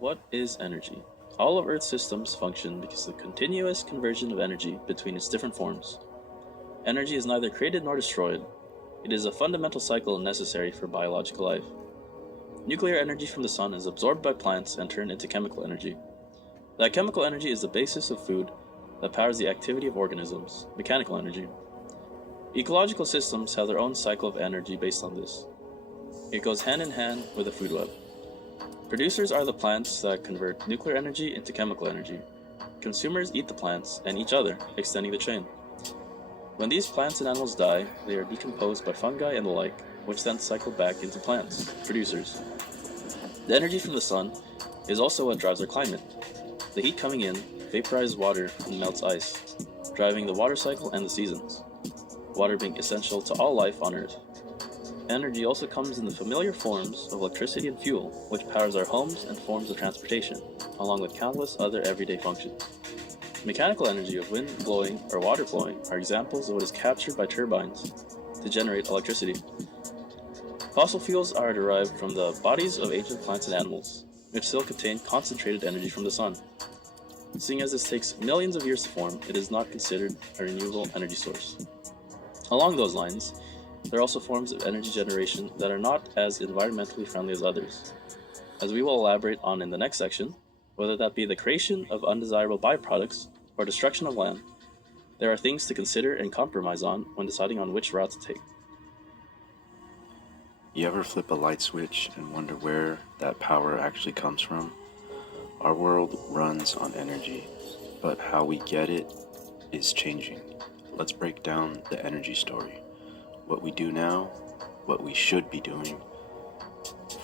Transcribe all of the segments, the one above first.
What is energy? All of Earth's systems function because of the continuous conversion of energy between its different forms. Energy is neither created nor destroyed. It is a fundamental cycle necessary for biological life. Nuclear energy from the sun is absorbed by plants and turned into chemical energy. That chemical energy is the basis of food that powers the activity of organisms, mechanical energy. Ecological systems have their own cycle of energy based on this. It goes hand in hand with the food web. Producers are the plants that convert nuclear energy into chemical energy. Consumers eat the plants and each other, extending the chain. When these plants and animals die, they are decomposed by fungi and the like, which then cycle back into plants, producers. The energy from the sun is also what drives our climate. The heat coming in vaporizes water and melts ice, driving the water cycle and the seasons. Water being essential to all life on Earth. Energy also comes in the familiar forms of electricity and fuel, which powers our homes and forms of transportation, along with countless other everyday functions. Mechanical energy of wind blowing or water blowing are examples of what is captured by turbines to generate electricity. Fossil fuels are derived from the bodies of ancient plants and animals, which still contain concentrated energy from the sun. Seeing as this takes millions of years to form, it is not considered a renewable energy source. Along those lines, there are also forms of energy generation that are not as environmentally friendly as others. As we will elaborate on in the next section, whether that be the creation of undesirable byproducts or destruction of land, there are things to consider and compromise on when deciding on which route to take. You ever flip a light switch and wonder where that power actually comes from? Our world runs on energy, but how we get it is changing. Let's break down the energy story. What we do now, what we should be doing,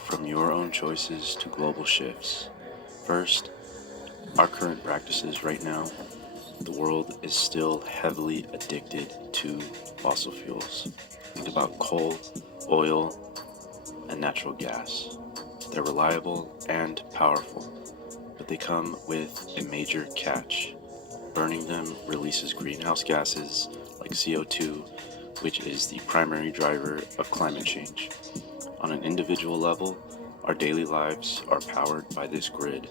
from your own choices to global shifts. First, our current practices right now. The world is still heavily addicted to fossil fuels. Think about coal, oil, and natural gas. They're reliable and powerful, but they come with a major catch. Burning them releases greenhouse gases like CO2, which is the primary driver of climate change. On an individual level, our daily lives are powered by this grid,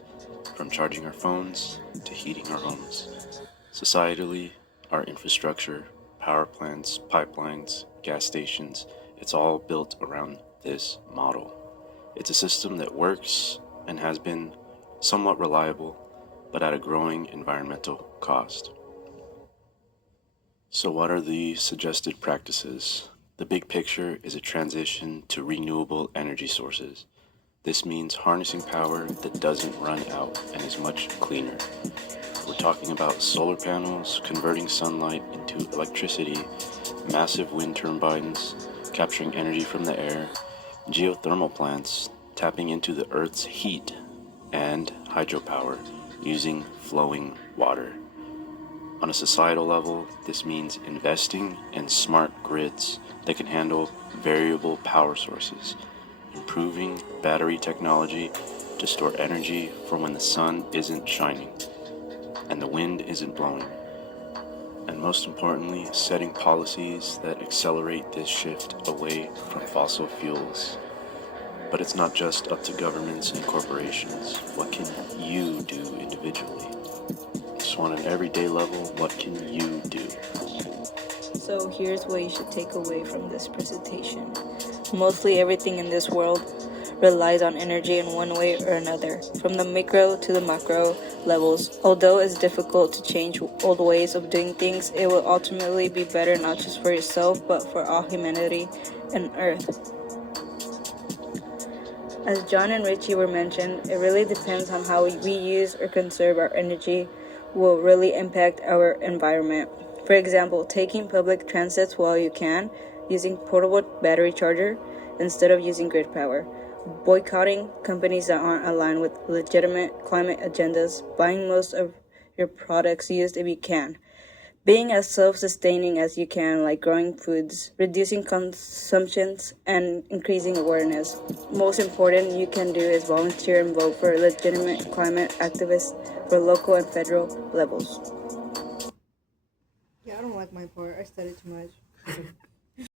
from charging our phones to heating our homes. Societally, our infrastructure, power plants, pipelines, gas stations, it's all built around this model. It's a system that works and has been somewhat reliable, but at a growing environmental cost. So what are the suggested practices? The big picture is a transition to renewable energy sources. This means harnessing power that doesn't run out and is much cleaner. We're talking about solar panels, converting sunlight into electricity, massive wind turbines, capturing energy from the air, geothermal plants, tapping into the Earth's heat, and hydropower, using flowing water. On a societal level, this means investing in smart grids that can handle variable power sources, improving battery technology to store energy for when the sun isn't shining and the wind isn't blowing. And most importantly, setting policies that accelerate this shift away from fossil fuels. But it's not just up to governments and corporations. What can you do individually? Just on an everyday level, what can you do? So here's what you should take away from this presentation. Mostly everything in this world relies on energy in one way or another, from the micro to the macro levels. Although it's difficult to change old ways of doing things, it will ultimately be better not just for yourself, but for all humanity and Earth. As John and Richie were mentioned, it really depends on how we use or conserve our energy will really impact our environment. For example, taking public transits while you can, using portable battery charger instead of using grid power, boycotting companies that aren't aligned with legitimate climate agendas, buying most of your products used if you can, being as self-sustaining as you can, like growing foods, reducing consumptions, and increasing awareness. Most important you can do is volunteer and vote for legitimate climate activists for local and federal levels. Yeah, I don't like my part. I studied too much.